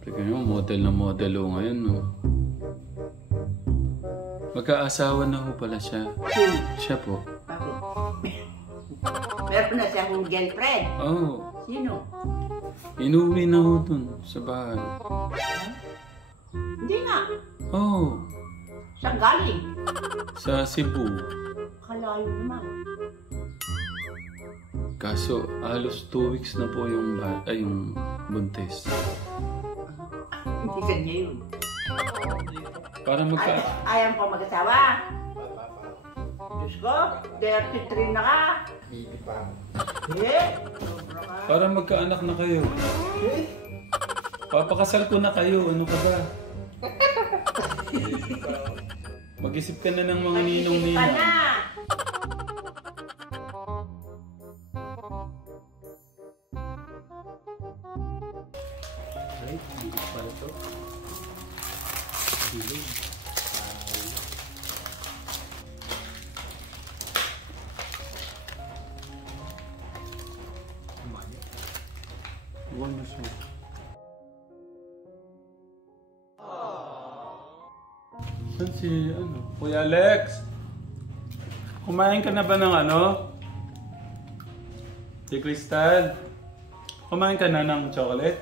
Teka nyo, model na model o ngayon, no? Magkaasawa na ho pala siya. Siya po. Bakit? Meron na siyang girlfriend. Oo. Sino? Inuwi na ho dun sa bahay. Hindi nga. Oo. Saan galing? Sa Cebu. Kalayo naman. Kaso, halos 2 weeks na po yung, yung buntis. Hindi kanya yun. Para Ayaw pa mag-asawa. Diyos ko, 33 na ka. para magkaanak na kayo. Papakasal ko na kayo. Ano ka ba? Mag-isip ka na ng mga ninong-ninong. Mag-isip ka na. Ay, hindi pala to. Bilog. Buwan na siya. Saan si, Kuya Alex? Kumain ka na ba ng Si Crystal? Kumain ka na ng chocolate?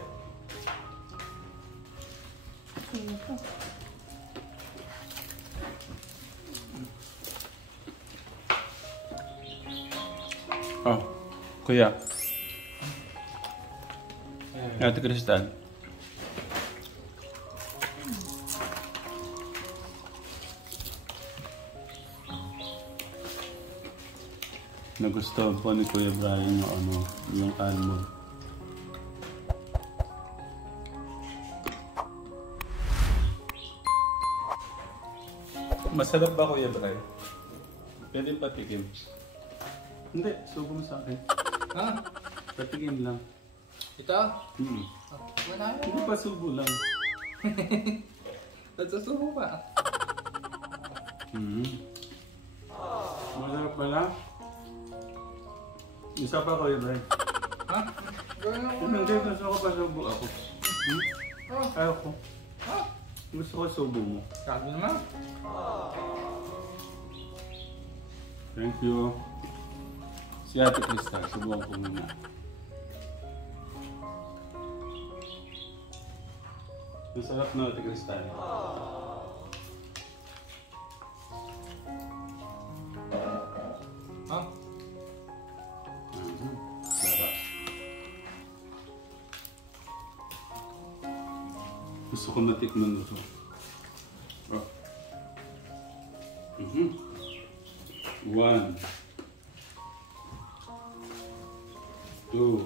Oh, Kuya. Ate Crystal. Nagustuhan po ni Kuya Brian yung almond. Masarap ba, Kuya Brian? Pwede patikim. Hindi, subo mo sa akin. Ha? Patikim lang. Ito? Wala na. Hindi pa subo lang. Nagsusubo pa. Masarap pala. Isa pa, Kuya Brian. Ha? Gawin mo. Hindi, gusto ko pa subo ako. Ayaw ko. Ha? Gusto ko subo mo. Sabi naman. Thank you. Si Ate Crystal, subukan ko muna. Masarap na, Ate Crystal. Ha? Sarap. Gusto ko matikman ito. Oh. 1 2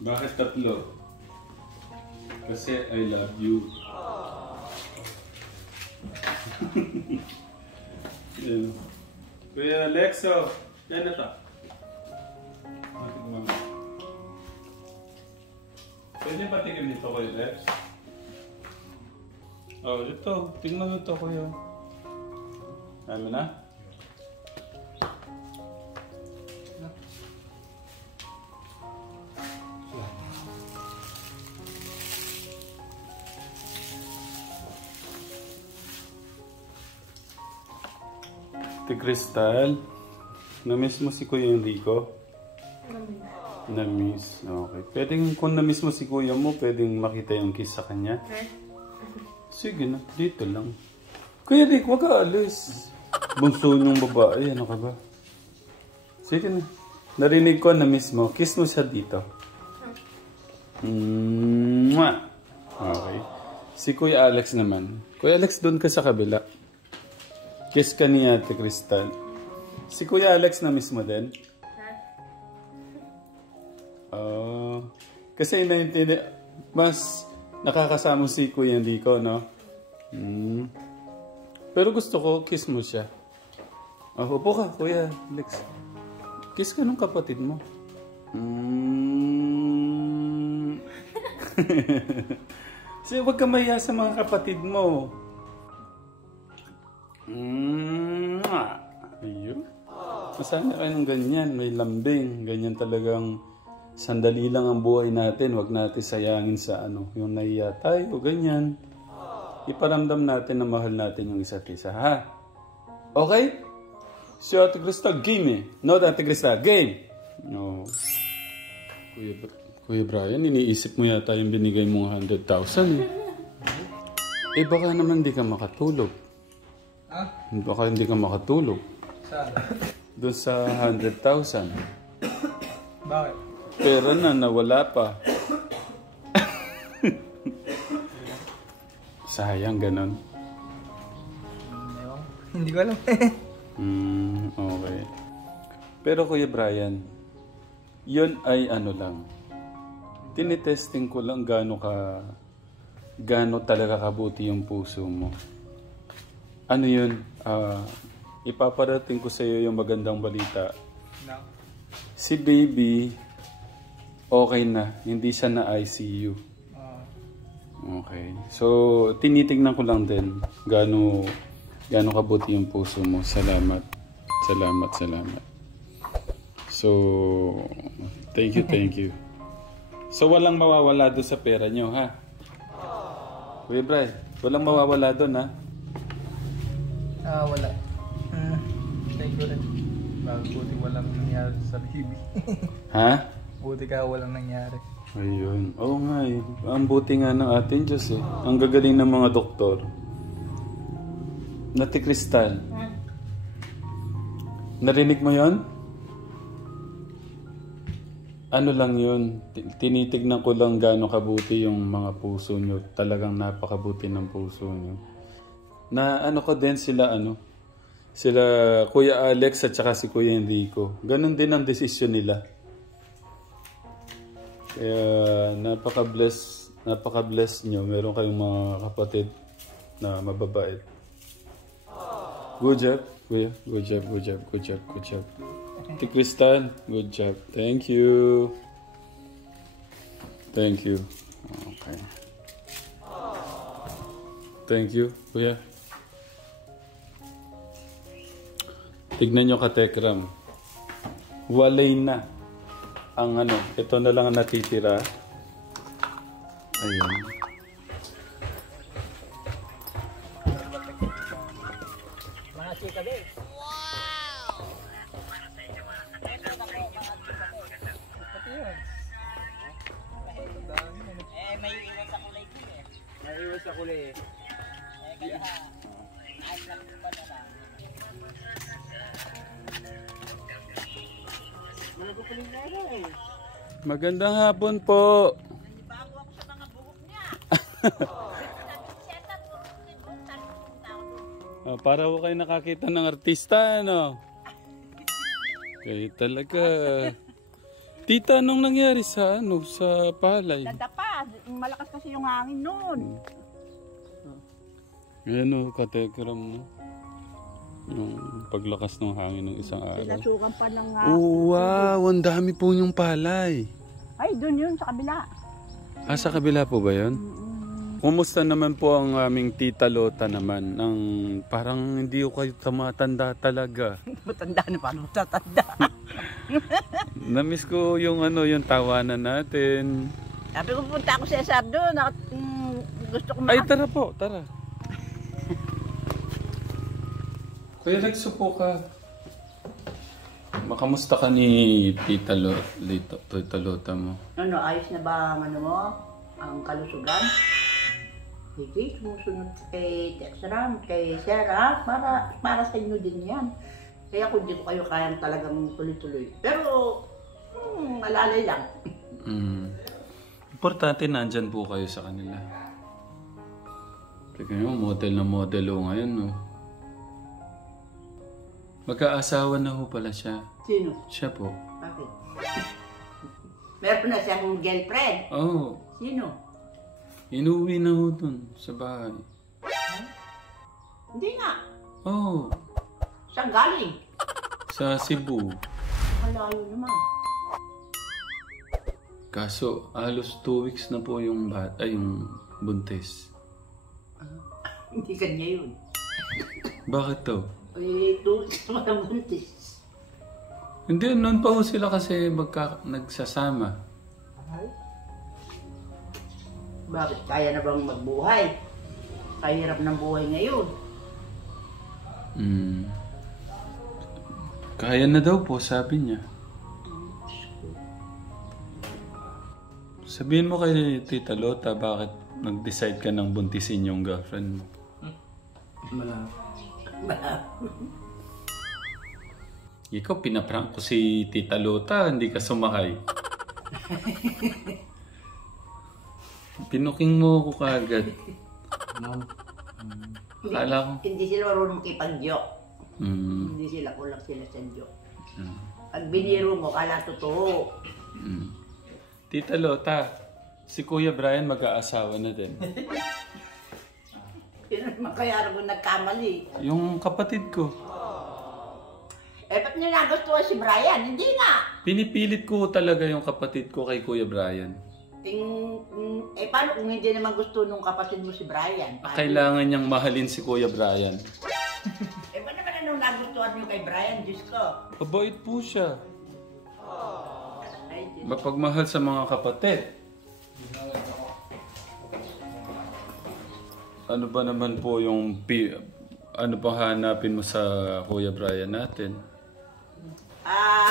Bakit tatlo? Kasi I love you. Yan. Kuya Alexo, yan na ta. Pwede patikim nito, Kuya Lex? Oh, ito. Tingnan mo ito, Kuya. Alam mo na? Ate Crystal, na-miss mo si Kuya Enrico? Na-miss. Okay. Pwedeng kung na-miss mo si Kuya mo, pwedeng makita yung kiss sa kanya? Sige na, dito lang. Kuya Rick, wag ka alis. Bunso niyong babae, ano ka ba? Sige na. Narinig ko na-miss mo. Kiss mo siya dito. Mwah! Okay. Si Kuya Alex naman. Kuya Alex, doon ka sa kabila. Kiss ka ni Ate Crystal. Si Kuya Alex na-miss mo din? Kasi mas nakakasama si Kuya Enrico, no? Pero gusto ko, kiss mo siya. Upo ka, Kuya Alex. Kiss ka ng kapatid mo. Kasi huwag ka mahiya sa mga kapatid mo. Ayun. Masana kayo ng ganyan. May lambing. Ganyan talagang Sandali lang ang buhay natin. Huwag natin sayangin sa ano, yung naiya tayo, ganyan. Iparamdam natin na mahal natin yung isa't isa, ha? Okay? Si Ate Crystal, game eh. No, Ate Crystal, game! No. Kuya Brian, iniisip mo yata yung binigay mong 100,000 eh. Baka naman di ka makatulog. Ha? Baka hindi ka makatulog. Saan? Doon sa 100,000. Bakit? Pera na, nawala pa. Sayang, ganon. Ewan. Hindi ko alam. Okay. Pero Kuya Brian, yun ay ano lang. Tinitesting ko lang gaano talaga kabuti yung puso mo. Ano yun? Ipaparating ko sa iyo yung magandang balita. No. Si baby, okay na. Hindi siya na ICU. Okay. So, tinitingnan ko lang din gaano kabuti yung puso mo. Salamat. So, thank you. So, walang mawawala doon sa pera nyo, ha? Kuya Bray, walang mawawala doon, ha? Wala. Thank you rin. Buti walang nangyari sa baby. Ha? Buti ka walang nangyari. Ayun. Oo nga eh. Ang buti nga ng ating Diyos eh. Ang gagaling ng mga doktor. Nati Crystal. Narinig mo yon? Ano lang yun? Tinitignan ko lang gaano kabuti yung mga puso nyo. Talagang napakabuti ng puso nyo. Na ano ko din sila sila Kuya Alex at saka si Kuya Enrico. Ganon din ang desisyon nila. Kaya napaka-bless nyo. Meron kayong mga kapatid na mababait. Good job, Kuya. Good job. Ate Crystal, good job. Thank you. Okay. Thank you, Kuya. Tignan nyo katekram. Walay na ang ito na lang ang natitira. Ayun. Mga chika din. May iwan sa kulay ko eh. May iwan sa kulay eh. Kaya ayos lang ba na lang. Malagupuling na eh. Magandang hapon po. Bago ako sa mga buhok niya. Para ko kayo nakakita ng artista, ano? Kayo talaga. Tita, anong nangyari sa sa palay? Nadapa. Malakas kasi yung hangin noon. Ayan katekram mo. Yung paglakas ng hangin ng isang araw. Pinasukan pa ng Oh, wow! Ang dami po yung palay. Ay, doon yun, sa kabila. Sa kabila po ba yun? Kumusta naman po ang aming Tita Lota naman? Parang hindi ko kayo tumatanda talaga. Matanda na, paano matatanda? Namiss ko yung yung tawanan natin. Sabi ko punta ako sa Cesar doon. Gusto ko Ay, tara po, tara. Kuya Rex, upo ka. Makamusta ka ni Tita Lota mo? Ayos na ba ang mo? Ang kalusugan? Hindi, sumusunod kay Texram, kay Sarah, para sa inyo din yan. Kaya kung dito kayo kayang talagang tuloy-tuloy. Pero, alalay lang. Importante nandyan po kayo sa kanila. Tignan nyo, model na model ngayon, no? Magkaasawa na ho pala siya. Sino? Siya po. Bakit? Meron na siyang girlfriend. Oo. Sino? Inuwi na ho dun sa bahay. Hindi nga. Oo. Saan galing? Sa Cebu. Malayo naman. Kaso, halos 2 weeks na po yung yung buntis. Hindi kanya yun. Bakit to? Eh, 2 weeks naman ang buntis. Hindi, noon pa ho sila kasi nagsasama. Ay. Bakit? Kaya na bang magbuhay? Kahirap ng buhay ngayon. Kaya na daw po, sabi niya. Sabihin mo kay Tita Lota, bakit nag-decide ka ng buntisin yung girlfriend mo? Ikaw, pinaprank ko si Tita Lota, hindi ka sumakay. Pinuking mo ko kagad. Akala ko. Hindi sila marunong makipag-joke. Mm. Hindi sila, kulang sila sa joke. Pag biniro mo, kala totoo. Tita Lota, si Kuya Brian mag-aasawa na din. Yun naman kaya ako nagkamali. Yung kapatid ko. Ba't niyo nagustuhan si Brian? Hindi nga. Pinipilit ko talaga yung kapatid ko kay Kuya Brian. Paano kung hindi naman gusto nung kapatid mo si Brian? Kailangan niyang mahalin si Kuya Brian. Ba't naman anong nagustuhan niyo kay Brian? Diyos ko. Mabait po siya. Ay, Diyos. Mapagmahal sa mga kapatid. Ano ba naman po yung ano pang hanapin mo sa Kuya Brian natin?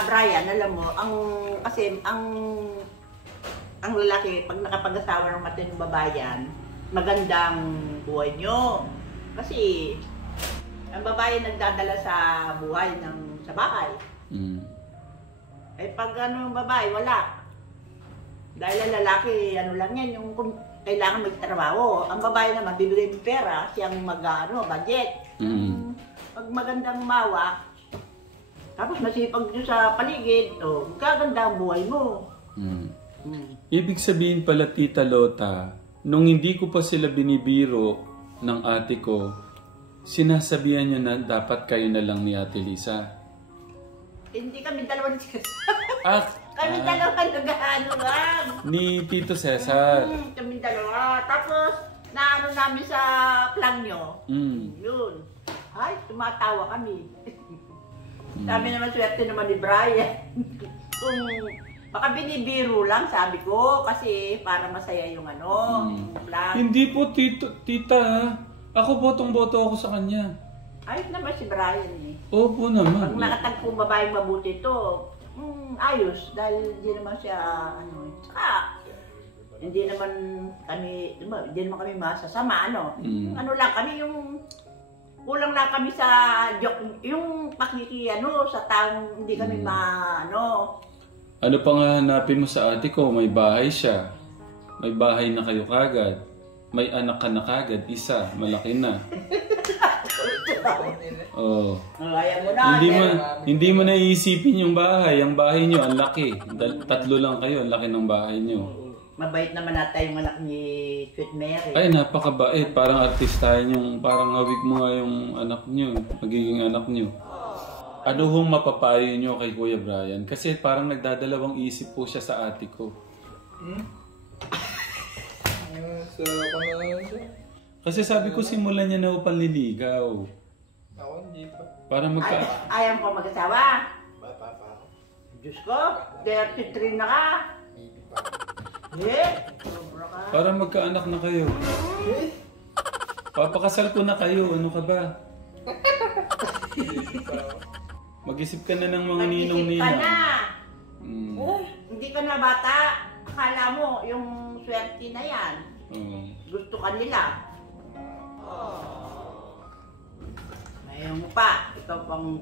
Brian, alam mo, ang lalaki, pag nakapag-asawa ng matinong babayan, magandang buhay nyo. Kasi, ang babae nagdadala sa buhay sa bahay. Pag babae, wala. Dahil ang lalaki, lang yan, yung kailangan magtrabaho. Ang babae naman, bibigay ng pera, siyang budget. Pag magandang mawa, tapos masipag nyo sa paligid, gaganda ang buhay mo. Ibig sabihin pala, Tita Lota, nung hindi ko pa sila binibiro ng ate ko, sinasabihan nyo na dapat kayo na lang ni Ate Lisa. Hindi kami dalawa ni Cesar. Kami Ah. dalawa nag-ano lang. Ni Tito Cesar. Kami dalawa. Tapos, naano namin sa plan nyo. Yun. Ay, tumatawa kami. Sabi naman, swerte naman ni Brian. Kung baka binibiro lang, sabi ko, kasi para masaya yung plan. Hindi po, Tita. Ako botong-boto ako sa kanya. Ayos naman si Brian eh. Opo Pag naman. nakatagpong babaeng mabuti to, ayos. Dahil hindi naman siya, saka, hindi naman kami masasama, Ano lang kami yung, kulang lang kami sa joke, yung sa taong hindi kami Ano pa nga hanapin mo sa ate ko? May bahay siya. May bahay na kayo kagad. May anak ka na kagad. Isa. Malaki na. Oh. Kaya mo na. Hindi mo na iisipin yung bahay. Ang bahay nyo, ang laki. 3 lang kayo. Ang laki ng bahay nyo. Mabait naman nata yung anak ni Sweet Mary. Ay, napakabait. Parang artistahin yung, parang hawig mo nga yung anak nyo. Magiging anak nyo. Ano hong mapapayo nyo kay Kuya Brian? Kasi parang nagdadalawang isip po siya sa ate ko. Kasi sabi ko simulan niya na panliligaw. Ako hindi pa. Para Ayaw pa mag-asawa. Bata pa ako. Diyos ko, 33 na ka. Baby pa. Sobra ka. Para magkaanak na kayo. Papakasal ko na kayo. Ano ka ba? Mag-isip ka na ng mga ninong-ninang. Mag-isip ka na. Hindi ka na bata. Akala mo, yung swerte na yan. Gusto ka nila. Ayaw mo pa. Ikaw pang...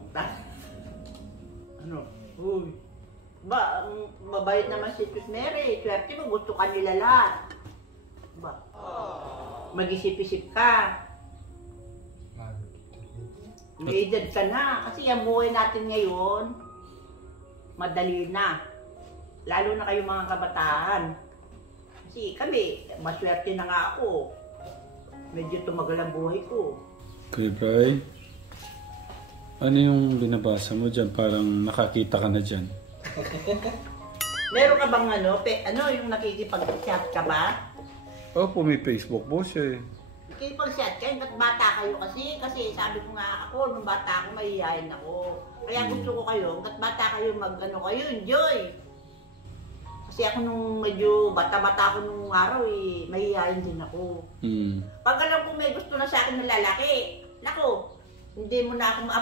Uy. Mabait naman si Tus Mary. Swerte mo, gusto ka nila lahat. Mag-isip-isip ka. May edad ka na. Kasi ang buhay natin ngayon, madali na. Lalo na kayo mga kabataan. Kasi kami, maswerte na nga ako. Medyo tumagal ang buhay ko. Kuya Brian, ano yung binabasa mo dyan? Parang nakakita ka na dyan. Meron ka bang yung nakikipag-chat ka ba? Opo, may Facebook po siya eh. Nakikipag-chat ka, hanggat bata kayo kasi sabi ko nga ako, nung bata ako, mahihayin ako. Kaya gusto ko kayo, hanggat bata kayo kayo, enjoy. Kasi Kasi ako nung medyo bata-bata ako nung araw mahihayin din ako. Pag alam ko may gusto na sa akin na lalaki, nako, hindi mo na ako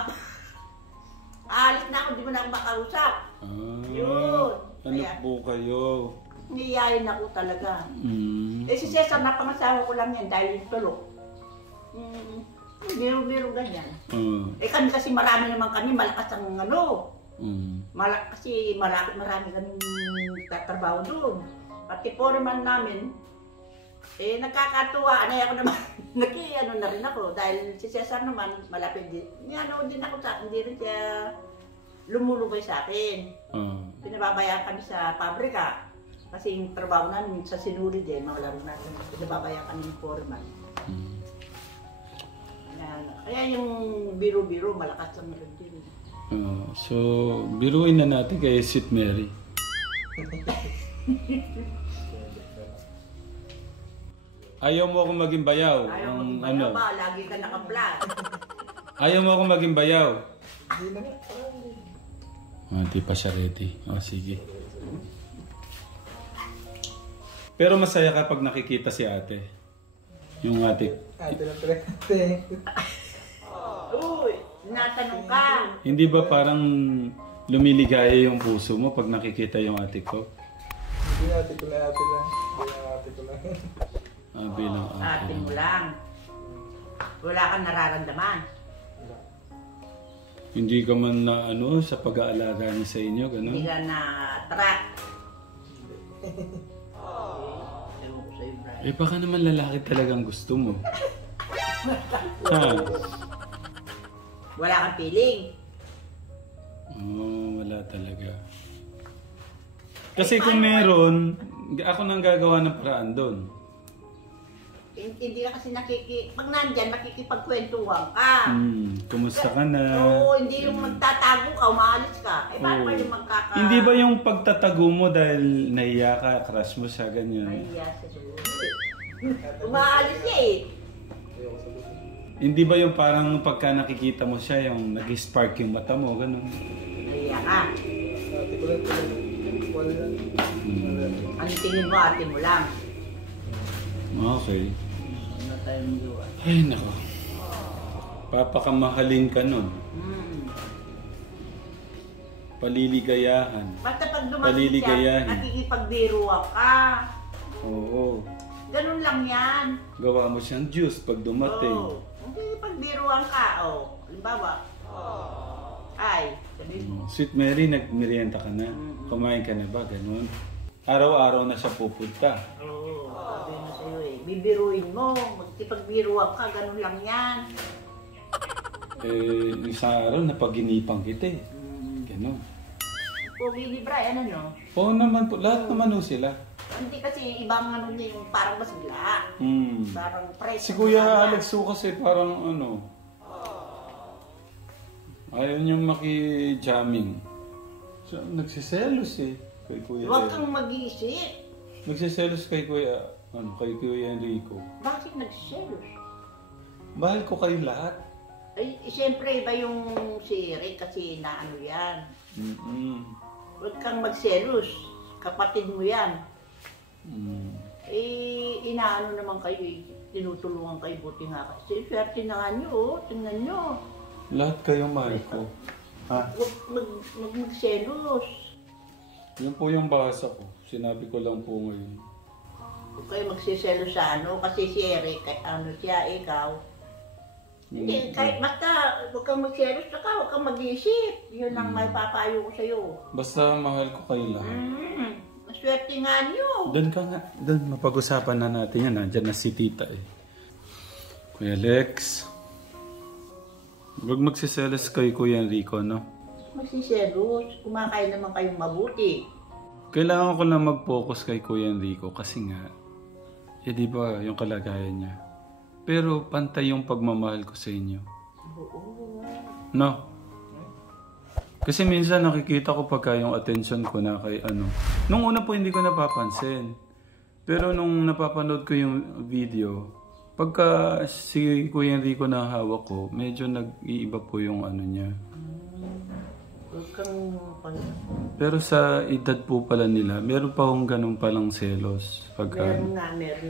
aalis na ako, hindi mo na ako makausap. Yun. Ano po kayo? Niyayin ako talaga. Si Cesar, napangasawa ko lang yan dahil yung tulog. Biro-biro ganyan. Kami kasi marami naman kami, malakas ang ano. Kasi marami kaming tatrabaho doon. Pati foreman namin, nagkakatuwa. Ako naman, naki-ano na rin ako. Dahil si Cesar naman, malapit din. Ano din ako sa akin, hindi rin siya lumulugay sa akin. Pinababayaan kami sa pabrika. Kasi yung trabaho namin sa sinuri din, mawalaro natin. Pinababayaan kami ng foreman. Kaya yung biro-biro, malakas ang meron din. So, biruin na natin kay Sweet Mary. Ayaw mo akong maging bayaw. Ayaw mo maging bayaw ba? Lagi ka naka-flat. Ayaw mo akong maging bayaw. Hindi na nga. Di pa siya ready. Sige. Pero masaya kapag nakikita si ate. Yung ate. Ate na pre. Uy, natanong ka. Hindi ba parang lumiligaya yung puso mo pag nakikita yung ate ko? Hindi ate ko na ate lang. Hindi na ate ko lang. Bilang Ate mo lang. Wala kang nararamdaman. Hindi ka man na sa pag-aalaga niya sa inyo, gano'n? Hindi ka na track. Ewan ko sa'yo, Brian. Baka naman lalaki talagang gusto mo. Ha? Wala kang feeling. Wala talaga. Kasi kung meron, ako nang gagawa ng paraan doon. Hindi ka kasi pag nandyan, makikipagkwentuhan ka. Kumusta ka na? Oo, hindi yung magtatago ka, umaalis ka. Paano pa yung Hindi ba yung pagtatago mo dahil nahiya ka, crush mo siya, ganyan? Nahiya sa sulit. Umaalis siya Hindi ba yung parang pagka nakikita mo siya, yung nag-spark yung mata mo, gano'n? Nahiya ka. Ate ko lang. Wala lang. Ano tingin mo, ate mo lang? Okay. Ano tayo mo yun? Ay, nako. Papakamahalin ka nun. Paliligayahan. Basta pag dumating siya, nakikipagbiruan ka. Oo. Ganun lang yan. Gawa mo siyang juice pag dumating. Oo. Nakikipagbiruan ka. Halimbawa. Ay, sabihin mo. Sweet Mary, nagmerienda ka na? Kumain ka na ba? Ganun. Araw-araw na siya pupunta. Oo. Sabihin mo sa'yo bibiruin mo. Magkipagbiruan ka. Ganun lang yan. Isang araw napaginipan kita eh. Ganun. Pogi ni Brian, ano? Oo naman po. Lahat naman ho sila. Hindi kasi ibang ano niya yung parang masigla. Parang fresh. Si Kuya Alex ho kasi parang ayaw niyang maki-jamming. So, nagsiselos eh. Kay Kuya Huwag Alex. kang mag-iisip. Nagsiselos kay Kuya Enrico. Bakit nagsiselos? Mahal ko kayo lahat. Ay, siyempre iba yung si Rick kasi naano yan. Huwag kang magselos. Kapatid mo yan. Inaano naman kayo, tinutulungan kayo, buti nga kasi. Swerte na nga nyo, tingnan nyo. Lahat kayo mahal ko. Ha? Huwag magselos. Yun po yung basa ko. Sinabi ko lang po ngayon. Huwag kayo magsiselos sa kasi si Eric, siya, ikaw. Hindi, kahit basta huwag kang magselos ka, huwag kang mag-iisip. Yun ang may papayo ko sa'yo. Basta mahal ko kayo lahat. Maswerte nga nyo. Doon ka nga. Doon, mapag-usapan na natin yan. Nandiyan na si tita eh. Kuya Lex. Huwag magsiselos kay Kuya Enrico, no? Magsiselos. Kumakain naman kayong mabuti. Kailangan ko lang mag-focus kay Kuya Enrico kasi nga, di ba yung kalagayan niya. Pero pantay yung pagmamahal ko sa inyo. Oo. No? Kasi minsan nakikita ko pagka yung attention ko na kay Nung una po hindi ko napapansin. Pero nung napapanood ko yung video, pagka si Kuya Enrico na hawak ko, medyo nag-iiba po yung niya. Huwag kang... Pero sa edad po pala nila, meron pa hong ganun palang selos. Meron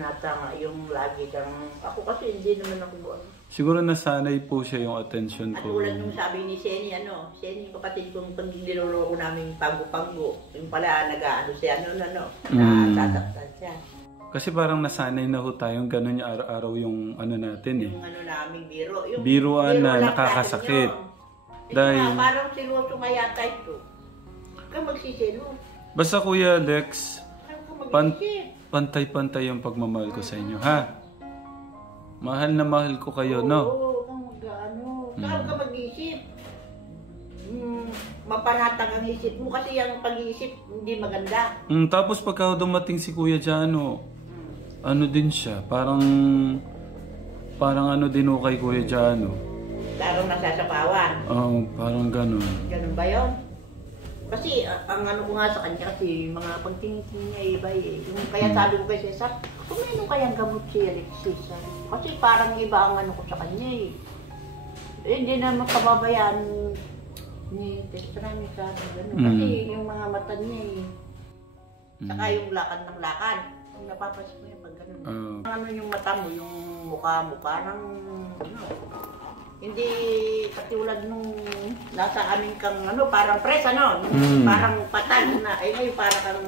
nata nga yung lagi kang... Ako kasi hindi naman ako buwan. Siguro nasanay po siya yung attention At ko. tulad nung sabi ni Seni, Seni, kapatid kong pag niloloko namin panggo-panggo. Yung pala, nag-ano siya, nasasaktan siya. Kasi parang nasanay na ho tayong ganun yung araw-araw yung ano natin eh. Yung ano namin, biro. Yung Biruan na lang nakakasakit. natin yun. Dahil... Parang siloso nga yata ito. Huwag kang magsisilo. Basta Kuya Lex, Huwag kang mag-isip. pantay-pantay yung pagmamahal ko sa inyo, ha? Mahal na mahal ko kayo, no? Oo, huwag kang mag-ano. Saan ka mag-isip? Mapanatag ang isip mo kasi yung pag-iisip hindi maganda. Tapos pagka dumating si Kuya Jano, ano din siya, parang ano din ho kay Kuya Jano. Parang nasasapawan. Oo, parang ganun. Ganun ba yun? Kasi ang ano ko nga sa kanya kasi mga pagtingin niya iba eh. Yung, kaya sabi ko kay Cesar, kung meron kayang gamot si Alexis. Kasi parang iba ang ano ko sa kanya eh. Hindi na makababayaan ni Testrami sa gano'n. Kasi yung mga mata niya eh. Saka yung lakad ng lakad. Yung napapansin ko yan pag gano'n. Ano yung mata mo, yung mukha mo, parang ano, hindi katulad nung nasa amin kang ano, parang press ano, parang patag na, eh ngayon parang kang...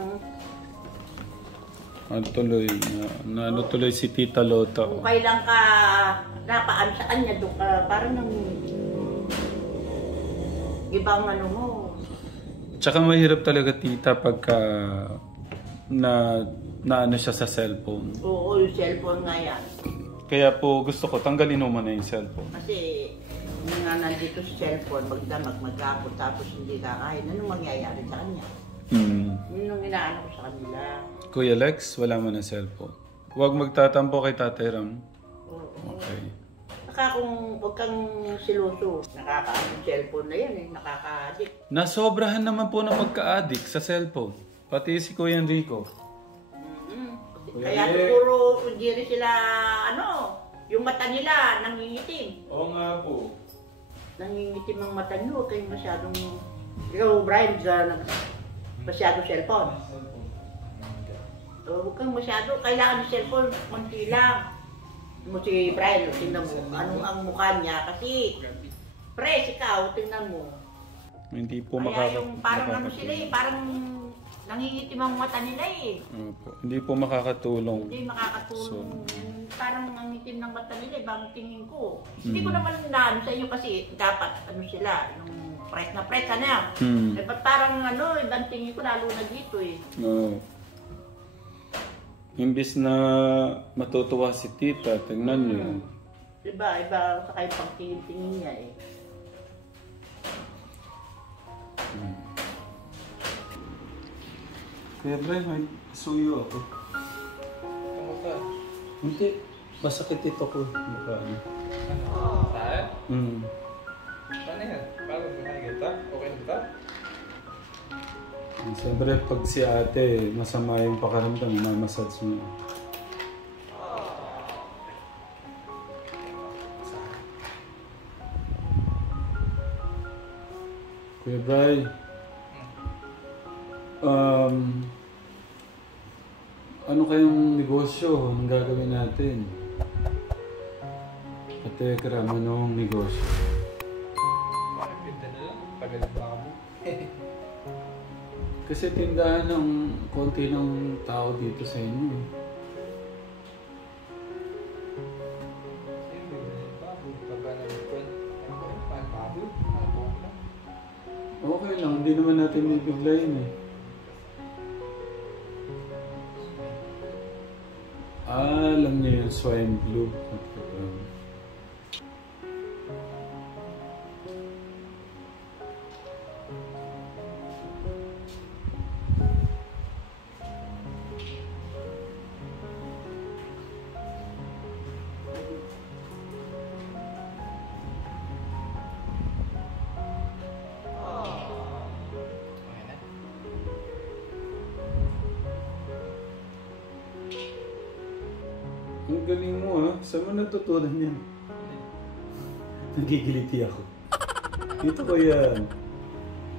Ano tuloy si Tita Lota. Kung kailan ka napaan sa kanya, doon ka parang nang ibang ano mo. Tsaka mahirap talaga tita pagka na ano siya sa cellphone. Oo, yung cellphone nga yan. Kaya po gusto ko tanggalin mo na yung cellphone. Kasi yung nga nandito sa cellphone, magdamag, maghapon, tapos hindi kakain. Anong mangyayari sa kanya? Yun yung inaano ko sa kanila. Kuya Lex, wala mo na cellphone. Huwag magtatampo kay Tatay Ram. Oo. Okay. Saka kung huwag kang siluso, nakakaano cellphone na yan eh, nakaka-addict. Nasobrahan naman po na magka-addict sa cellphone. Pati si Kuya Enrico. Kaya siguro hindi rin sila, yung mata nila nangingitim. Oo nga po. Nangingitim ang mata nyo, huwag kayong masyadong... Ikaw, Brian, masyadong cellphone. So, huwag kang masyado, kailangan ng cellphone, konti lang. Mo si Brian, tingnan mo, anong ang mukha niya, kasi press, ikaw, tingnan mo. Hindi po Kaya yung parang ano sila eh, parang nangingitim ang mata nila eh. Opo. Hindi po makakatulong. Hindi makakatulong. Parang ang itim ng mata nila, ibang tingin ko. Hindi ko naman naano sa inyo kasi dapat ano sila, yung press na press, Eh, ba't parang ibang tingin ko lalo na dito eh. Oo. Imbis na matutuwa si tita, tingnan niyo. Iba sa kayo pagtingin-tingin niya eh. Kaya Brian, may suyo ako. Kamusta? Hindi. Masakit ito ko. Mukha niya. Saan? Paano yan? Paano kita? Okay na kita? Siyempre, pag si ate, masama yung pakaramdam, mamassage mo. Kuya Bri, ano kayong negosyo ang gagawin natin? Katekram, anong negosyo? Pinta na lang. Pagalit ba kami? Kasi tindahan ng konti ng tao dito sa inyo. Okay lang, hindi naman natin bibiglayin eh. Alam niyo yung swine flu. Ang galing mo ha. Saan mo natutunan yan? Nagigiliti ako. Dito ko yan.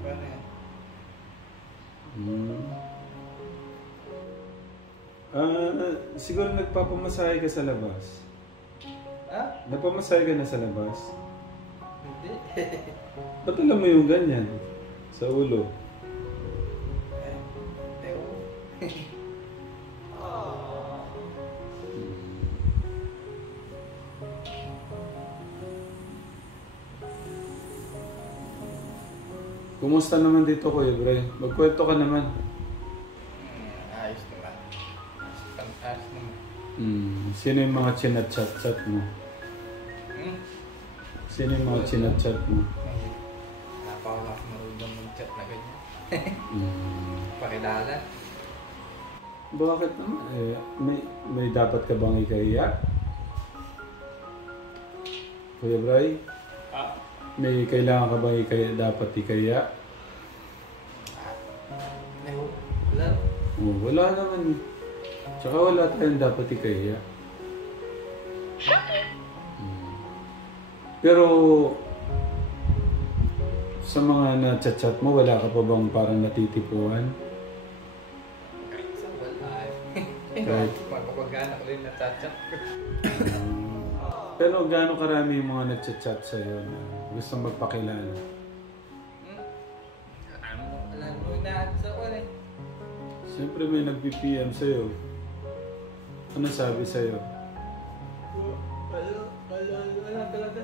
Paano Hmm. Siguro nagpapamasahe ka sa labas. Ha? Napamasahe ka na sa labas? Hindi. Ba't alam mo yung ganyan? Sa ulo? Kumusta naman dito, Kuya Bray? Magkwento ka naman. Ayos naman. Ayos naman. Sino yung mga chinat-chat-chat mo? Sino yung mga chinat-chat mo? Napakalas marunong mag-chat na ganyan. Pakilala. Bakit naman? May dapat ka bang ikahiya? Kuya Bray? May kailangan ka bang dapat ikahiya? Wala. Wala naman. Tsaka wala tayong dapat ikahiya. Pero sa mga na-chat-chat mo, wala ka pa bang parang natitipuan? Kahit sa wala. Kahit... Magpapagana ko rin na chat-chat ko. Pero gaano karami yung mga nag-chat sa'yo na gusto magpakilala? Wala mo ina-answer ko eh. Siyempre may nag-PM sa'yo. Ano sabi sa'yo? Wala talaga.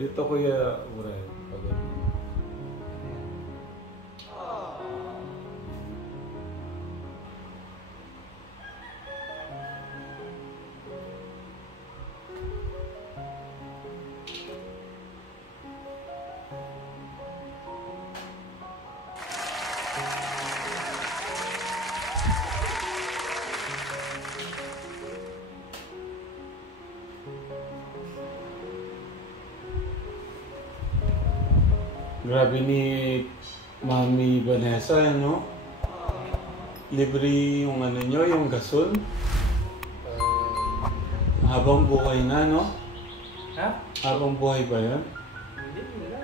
Dito Kuya Uray. Grabe ni Mami Vanessa, ano? Libre yung ano nyo, yung gasol. Habang buhay na, no? Ha? Habang buhay ba yun? Hindi, wala.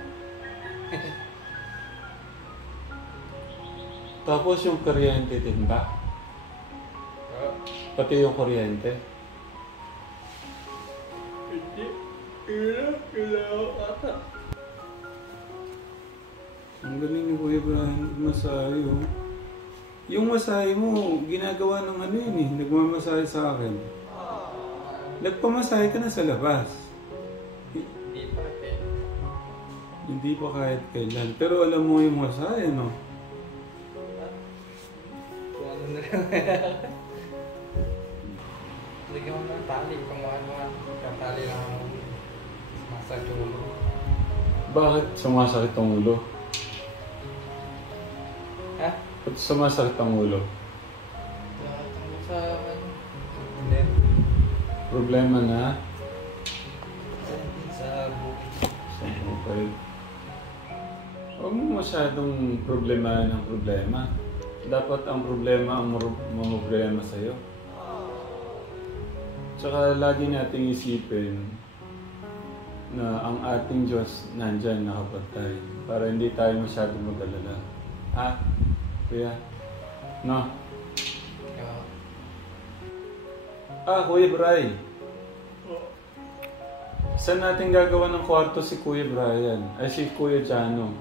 Tapos yung kuryente din ba? Pati yung kuryente? Hindi. Ilaw ata. Ang galing ni Kuya Brian, masahe oh. Yung masahe mo, ginagawa ng ano yun eh, nagmamasahe sa akin. Nagpamasahe ka na sa labas. Hindi pa eh. Hindi pa kahit kailan. Pero alam mo yung masahe, no? Kung ano na lang. Lagyan mo ng tali, kung ano katali lang ang massage yung ulo. Bakit sumasakit ang ulo? Ha? Ba't sumasakit ang ulo? Nakatang sa hindi. Problema na? Sa bukid. Okay. Huwag mo masyadong problema ng problema. Dapat ang problema ang problema sa'yo. Tsaka lagi nating isipin na ang ating Diyos nandyan nakapatay para hindi tayo masyadong mag-alala. Ha? Kuya? No? Kuya Bray. Saan natin gagawa ng kwarto si Kuya Brian? Ay, si Kuya Jano.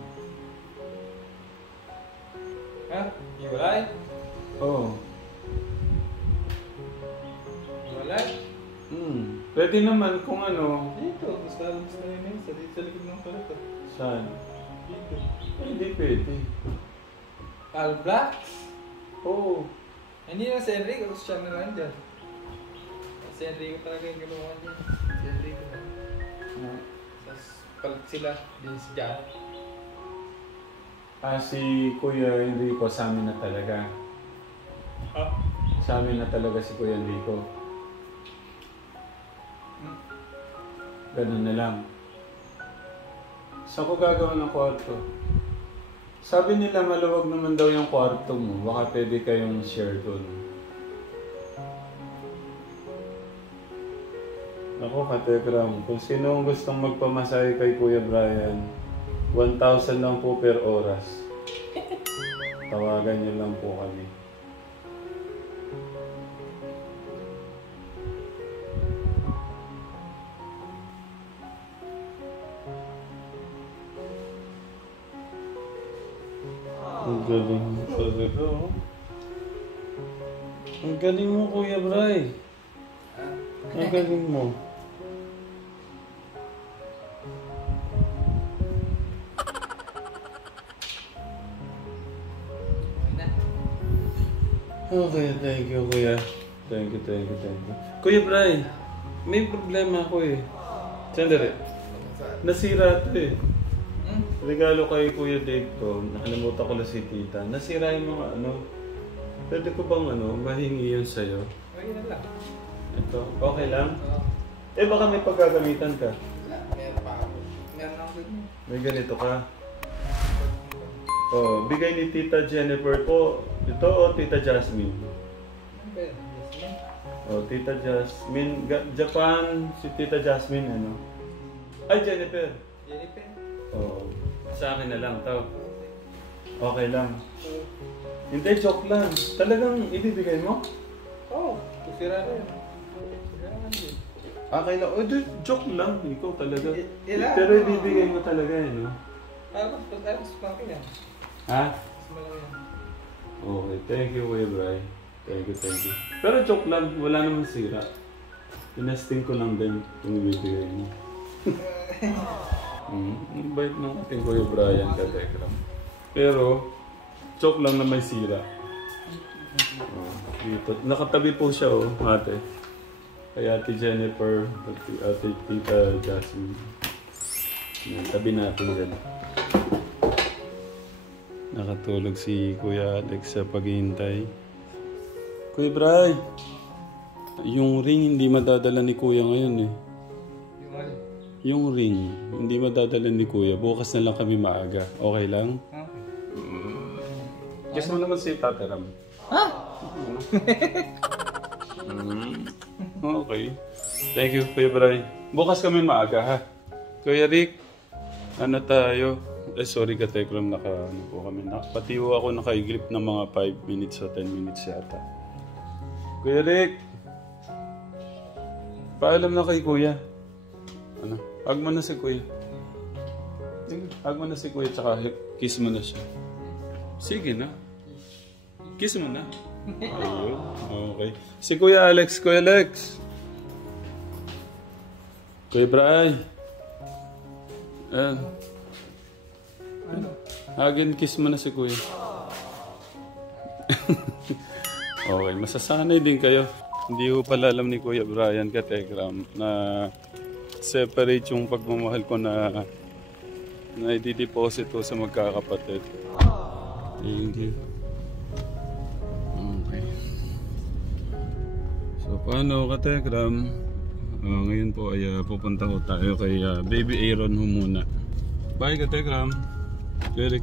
Ha? Iwalay? Oo. Iwalay? Pwede naman kung ano. Dito. Gusto na yun sa likod ng kwarto. Saan? Dito. Hindi pwede. All black? Oo. Hindi na si Enrico. Gusto siya na lang dyan. Si Enrico talaga yung ginawa dyan. Si Enrico na. Tapos palit sila. Din si Jan. Si Kuya Enrico sa amin na talaga. Ha? Sa amin na talaga si Kuya Enrico. Ganun na lang. Saan ko gagawa ng kwarto? Sabi nila maluwag naman daw yung kwarto mo. Baka pwede kayong share doon. Ako, Kategram, kung sino ang gustong magpamasahe kay Kuya Brian, 1,000 lang po per oras. Tawagan niyo lang po kami. Ang galing mo talaga, oh. Ang galing mo, Kuya Bray. Ang galing mo. Okay, thank you, Kuya. Thank you. Kuya Bray, may problema ako eh. Sandali. Nasira ito eh. Regalo kay Kuya Dave ko. Nakalimutan ko na si Tita. Nasira yung mga ano. Pwede ko bang mahingi yun sa'yo? Okay na lang. Ito, okay lang? Eh baka may paggagamitan ka. Meron pa ako. Meron ako din. May ganito ka. Oh, bigay ni Tita Jennifer po. Ito o Tita Jasmine? Ano ba yan? Jasmine? Oh, Tita Jasmine. Japan, si Tita Jasmine ano? Ay, Jennifer. Jennifer? Oh, sa akin na lang to. Okay lang. Hindi, joke lang. Talagang ibibigay mo? Oo. Kusira na yun. Kusira na yun. Okay lang. Oh, joke lang. Ikaw talaga. Ilan? Pero ibibigay mo talaga eh, no? Mas malaki yan. Ha? Mas malaki yan. Okay, thank you, Kuya Bray. Thank you. Pero joke lang, wala namang sira. Tinesting ko lang din kung ibibigay mo. Ang bait ng ating Kuya Brian Katekram. Pero, joke lang na may sira. Oh, dito. Nakatabi po siya, oh, ate. Kay Ate Jennifer, Ate Tita Jasmine. Yan, tabi natin yan. Nakatulog si Kuya Alex sa paghihintay. Kuya Bray, yung ring hindi madadala ni Kuya ngayon eh. Yung ano? Yung ring, hindi madadala ni Kuya. Bukas na lang kami maaga. Okay lang? Okay. Guess mo naman si Tateram. Ha? Okay. Thank you, Kuya Bray. Bukas kami maaga, ha? Kuya Rick, ano tayo? Sorry, Katekram, ano po kami. Patiwo ako nakaiglip ng mga 5 minutes o 10 minutes yata. Kuya Rick, paalam na kay Kuya. Ano? Hug mo na si Kuya. Hug mo na si Kuya, tsaka kiss mo na siya. Sige na. Kiss mo na. Ayun. Okay. Si Kuya Alex. Kuya Alex. Kuya Bray. Hagin, kiss mo na si Kuya. Okay. Masasanay din kayo. Hindi ko pala alam ni Kuya Brian Katekram na separate yung pagmamahal ko na i-deposit ko sa magkakapatid. Thank you. Okay. So, paano Katekram? Ngayon po ay pupunta ko tayo kay Baby Aaron muna. Bye Katekram. Eric.